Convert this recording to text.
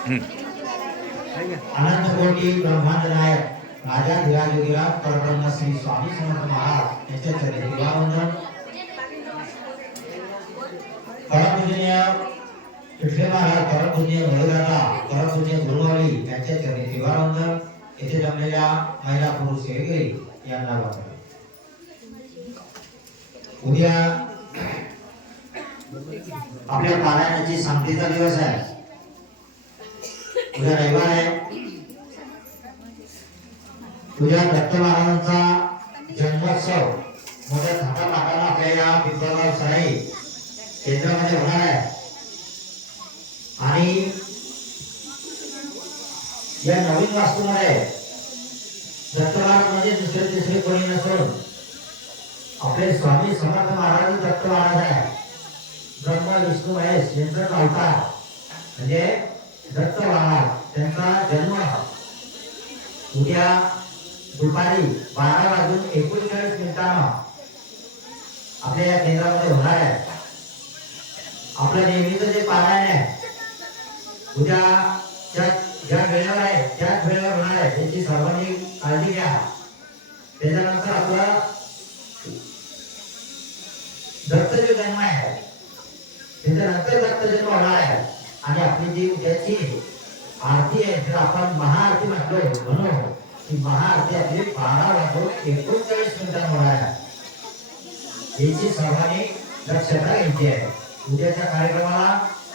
अनंत कोटी ब्रह्मांड नायक राजा धीराजोगीराम परब्रह्म श्री स्वामी समर्थ महाराज यांच्या चरणी दिवावंदन. परमपूजनीय विठ्ठल महाराज, परमपूजनीय मधुराजा, परमपूजनीय गुरुवारी यांच्या चरणी दिवावंदन. येथे जमलेल्या महिला पुरुष सेवेकरी यांना वंदन. उद्या आपल्या पारायणाची सांगतेचा दिवस आहे. उद्या रविवार आहे. उद्या दत्त महाराजांचा जन्मोत्सव मोठ्या थाटामाटाने आपल्या या पिंपळगाव सराई केंद्रामध्ये होणार आहे. आणि या नवीन वास्तूमध्ये दत्त महाराज म्हणजे दुसरे तिसरे कोणी नसून आपले स्वामी समर्थ महाराज दत्त महाराज आहे. ब्रह्मा विष्णू महेश यांचा अवतार म्हणजे दत्त महाराज, त्यांचा जन्म उद्या दुपारी 12:39 आपल्या या केंद्रामध्ये होणार आहे. आपलं नेहमीचं जे पारायण आहे उद्या ज्या वेळेवर आहे त्याच वेळेवर होणार आहे, त्याची सर्वांनी काळजी घ्या. त्याच्यानंतर आपला दत्त जो जन्म आहे त्याच्यानंतर दत्त जन्म होणार आहे. आणि आपली जी उद्याची आरती आहे जर आपण महाआरती म्हटलो म्हणून की महाआरती आपली 12:39 होणार आहे. याची सर्वांनी दक्षता घ्यायची आहे. उद्याच्या कार्यक्रमाला